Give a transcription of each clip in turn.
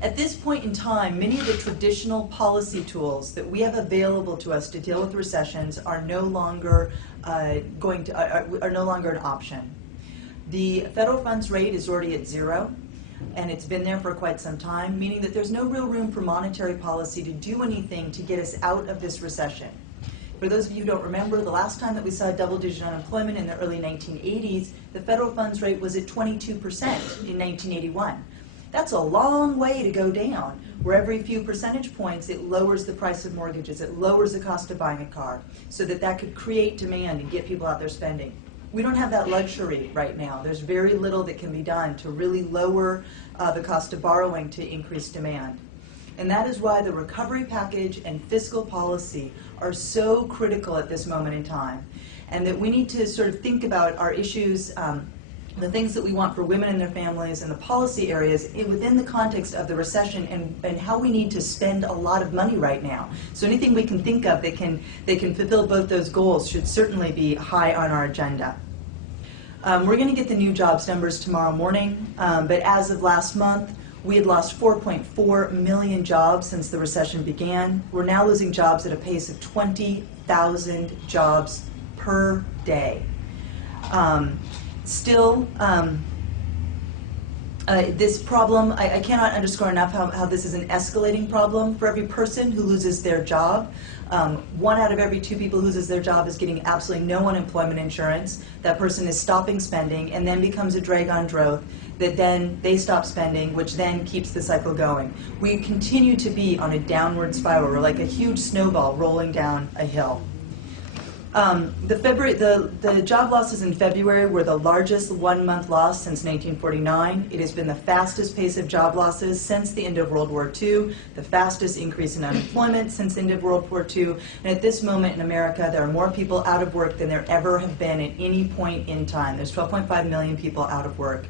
At this point in time, many of the traditional policy tools that we have available to us to deal with recessions are no longer are no longer an option. The federal funds rate is already at 0, and it's been there for quite some time, meaning that there's no real room for monetary policy to do anything to get us out of this recession. For those of you who don't remember, the last time that we saw double-digit unemployment in the early 1980s, the federal funds rate was at 22% in 1981. That's a long way to go down, where every few percentage points it lowers the price of mortgages, it lowers the cost of buying a car, so that could create demand and get people out there spending. We don't have that luxury right now. There's very little that can be done to really lower the cost of borrowing to increase demand. And that is why the recovery package and fiscal policy are so critical at this moment in time. And that we need to sort of think about our issues, the things that we want for women and their families and the policy areas within the context of the recession and how we need to spend a lot of money right now. So anything we can think of that can fulfill both those goals should certainly be high on our agenda. We're going to get the new jobs numbers tomorrow morning, but as of last month, we had lost 4.4 million jobs since the recession began. We're now losing jobs at a pace of 20,000 jobs per day. This problem, I cannot underscore enough how this is an escalating problem. For every person who loses their job, 1 out of every 2 people who loses their job is getting absolutely no unemployment insurance. That person is stopping spending and then becomes a drag on growth, that then they stop spending, which then keeps the cycle going. We continue to be on a downward spiral. We're like a huge snowball rolling down a hill. The job losses in February were the largest one-month loss since 1949. It has been the fastest pace of job losses since the end of World War II, the fastest increase in unemployment since the end of World War II, and at this moment in America, there are more people out of work than there ever have been at any point in time. There's 12.5 million people out of work.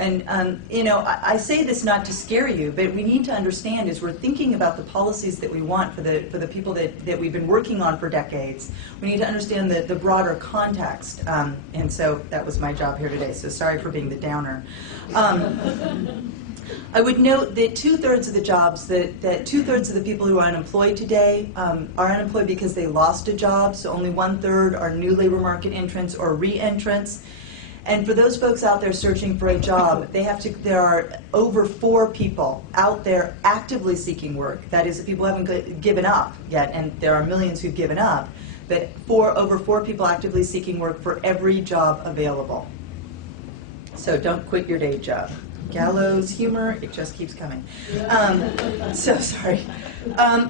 And you know, I say this not to scare you, but we need to understand as we're thinking about the policies that we want for the people that we've been working on for decades, we need to understand the broader context. And so that was my job here today, so sorry for being the downer. I would note that 2/3 of the jobs, that 2/3 of the people who are unemployed today are unemployed because they lost a job, so only 1/3 are new labor market entrants or re-entrants. And for those folks out there searching for a job, there are over 4 people out there actively seeking work. That is, the people haven't given up yet, and there are millions who've given up, but over 4 people actively seeking work for every job available. So don't quit your day job. Gallows humor, it just keeps coming. So sorry.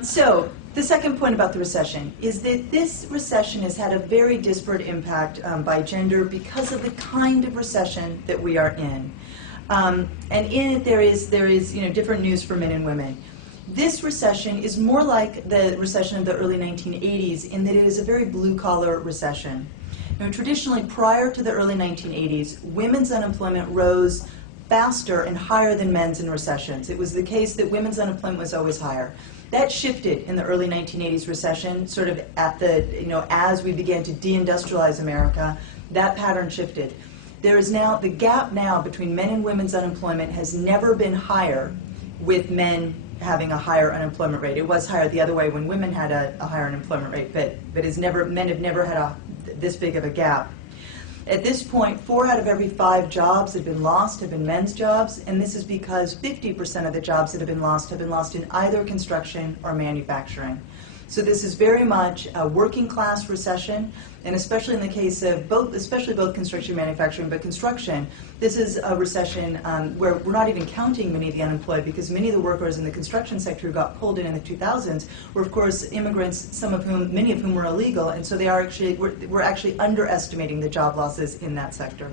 So the second point about the recession is that this recession has had a very disparate impact by gender because of the kind of recession that we are in. And in it there is different news for men and women. This recession is more like the recession of the early 1980s in that it is a very blue-collar recession. Now, traditionally, prior to the early 1980s, women's unemployment rose faster and higher than men's in recessions. It was the case that women's unemployment was always higher. That shifted in the early 1980s recession, sort of at the, as we began to deindustrialize America, that pattern shifted. There is now, the gap now between men and women's unemployment has never been higher, with men having a higher unemployment rate. It was higher the other way when women had a higher unemployment rate, but men have never had this big of a gap. At this point, 4 out of every 5 jobs that have been lost have been men's jobs, and this is because 50% of the jobs that have been lost in either construction or manufacturing. So this is very much a working class recession, and especially in the case of both construction and manufacturing, but construction, this is a recession where we're not even counting many of the unemployed, because many of the workers in the construction sector who got pulled in the 2000s were, of course, immigrants, many of whom were illegal, and so we're actually underestimating the job losses in that sector.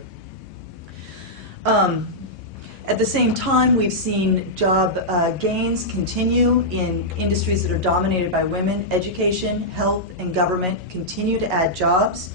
At the same time, we've seen job gains continue in industries that are dominated by women. Education, health, and government continue to add jobs.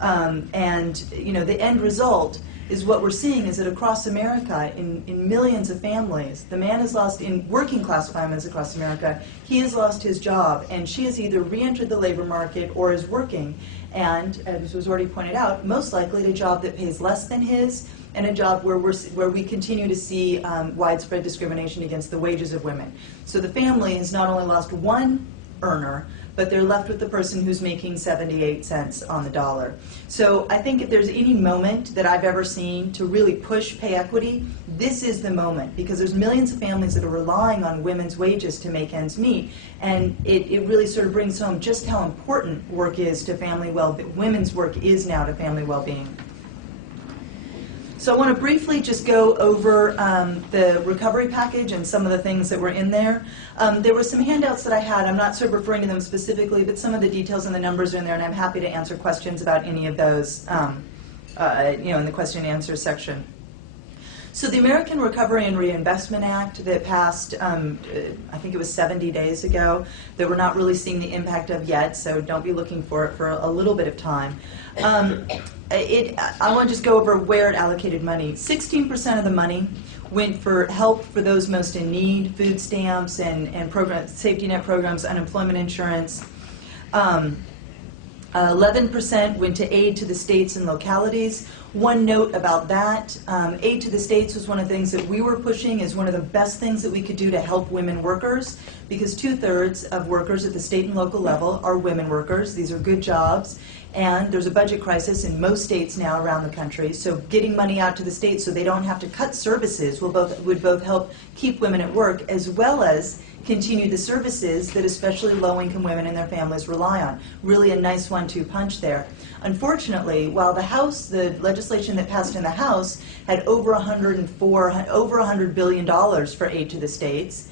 And the end result is what we're seeing is that across America, in millions of families, the man has lost, in working class families across America, he has lost his job, and she has either re-entered the labor market or is working, and, as was already pointed out, most likely at a job that pays less than his, and a job where we continue to see widespread discrimination against the wages of women. So the family has not only lost one earner, but they're left with the person who's making 78 cents on the dollar. So I think if there's any moment that I've ever seen to really push pay equity, this is the moment, because there's millions of families that are relying on women's wages to make ends meet, and it really sort of brings home just how important work is to family well-being. Women's work is now to family well-being. So I want to briefly just go over the recovery package and some of the things that were in there. There were some handouts that I had. I'm not sort of referring to them specifically, but some of the details and the numbers are in there, and I'm happy to answer questions about any of those in the question and answer section. So the American Recovery and Reinvestment Act that passed, I think it was 70 days ago, that we're not really seeing the impact of yet, so don't be looking for it for a little bit of time. I want to just go over where it allocated money. 16% of the money went for help for those most in need, food stamps and safety net programs, unemployment insurance. 11% went to aid to the states and localities. One note about that, aid to the states was one of the things that we were pushing as one of the best things that we could do to help women workers, because 2/3 of workers at the state and local level are women workers. These are good jobs, and there's a budget crisis in most states now around the country, so getting money out to the states so they don't have to cut services would both help keep women at work as well as continue the services that especially low-income women and their families rely on. Really a nice 1-2 punch there. Unfortunately, while the legislation that passed in the House had over $100 billion for aid to the states,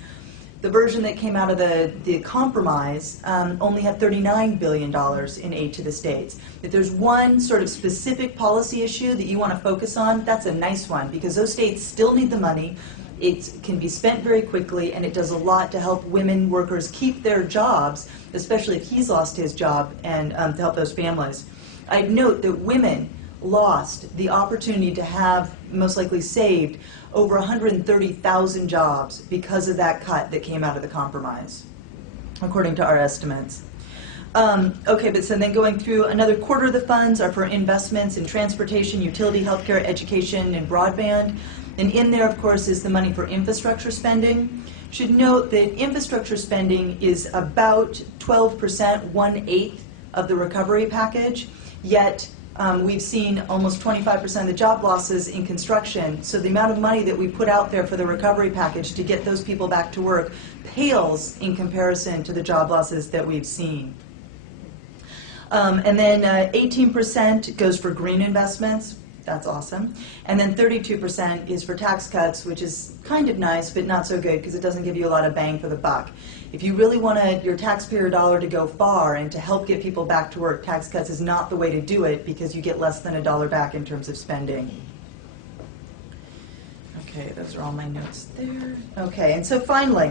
the version that came out of the compromise only had $39 billion in aid to the states. If there's one sort of specific policy issue that you want to focus on, that's a nice one, because those states still need the money. It can be spent very quickly, and it does a lot to help women workers keep their jobs, especially if he's lost his job, and to help those families. I'd note that women lost the opportunity to have, most likely saved, over 130,000 jobs because of that cut that came out of the compromise, according to our estimates. Okay, but so then going through, another quarter of the funds are for investments in transportation, utility, healthcare, education, and broadband. And in there, of course, is the money for infrastructure spending. Should note that infrastructure spending is about 12%, 1/8 of the recovery package, yet we've seen almost 25% of the job losses in construction. So the amount of money that we put out there for the recovery package to get those people back to work pales in comparison to the job losses that we've seen. And then 18% goes for green investments. That's awesome. And then 32% is for tax cuts, which is kind of nice, but not so good because it doesn't give you a lot of bang for the buck. If you really want your taxpayer dollar to go far and to help get people back to work, tax cuts is not the way to do it because you get less than $1 back in terms of spending. Okay, those are all my notes there. Okay, and so finally,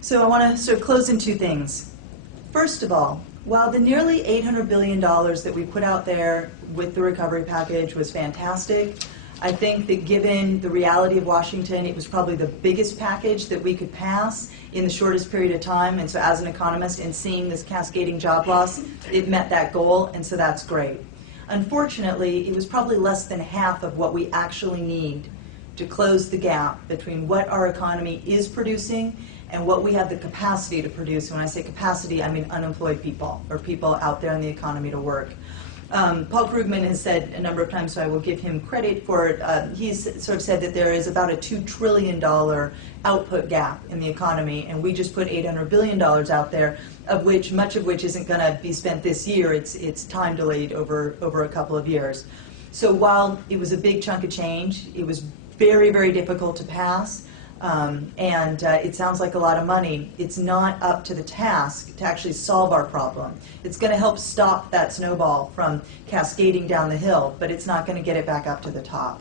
so I want to sort of close in two things. First of all, while the nearly $800 billion that we put out there with the recovery package was fantastic, I think that given the reality of Washington, it was probably the biggest package that we could pass in the shortest period of time. And so as an economist, and seeing this cascading job loss, it met that goal, and so that's great. Unfortunately, it was probably less than half of what we actually need to close the gap between what our economy is producing and what we have the capacity to produce. And when I say capacity, I mean unemployed people, or people out there in the economy to work. Paul Krugman has said a number of times, so I will give him credit for it, he's sort of said that there is about a $2 trillion output gap in the economy, and we just put $800 billion out there, of which much of which isn't going to be spent this year. It's time delayed over a couple of years. So while it was a big chunk of change, it was very, very difficult to pass. And it sounds like a lot of money. It's not up to the task to actually solve our problem. It's going to help stop that snowball from cascading down the hill, but it's not going to get it back up to the top.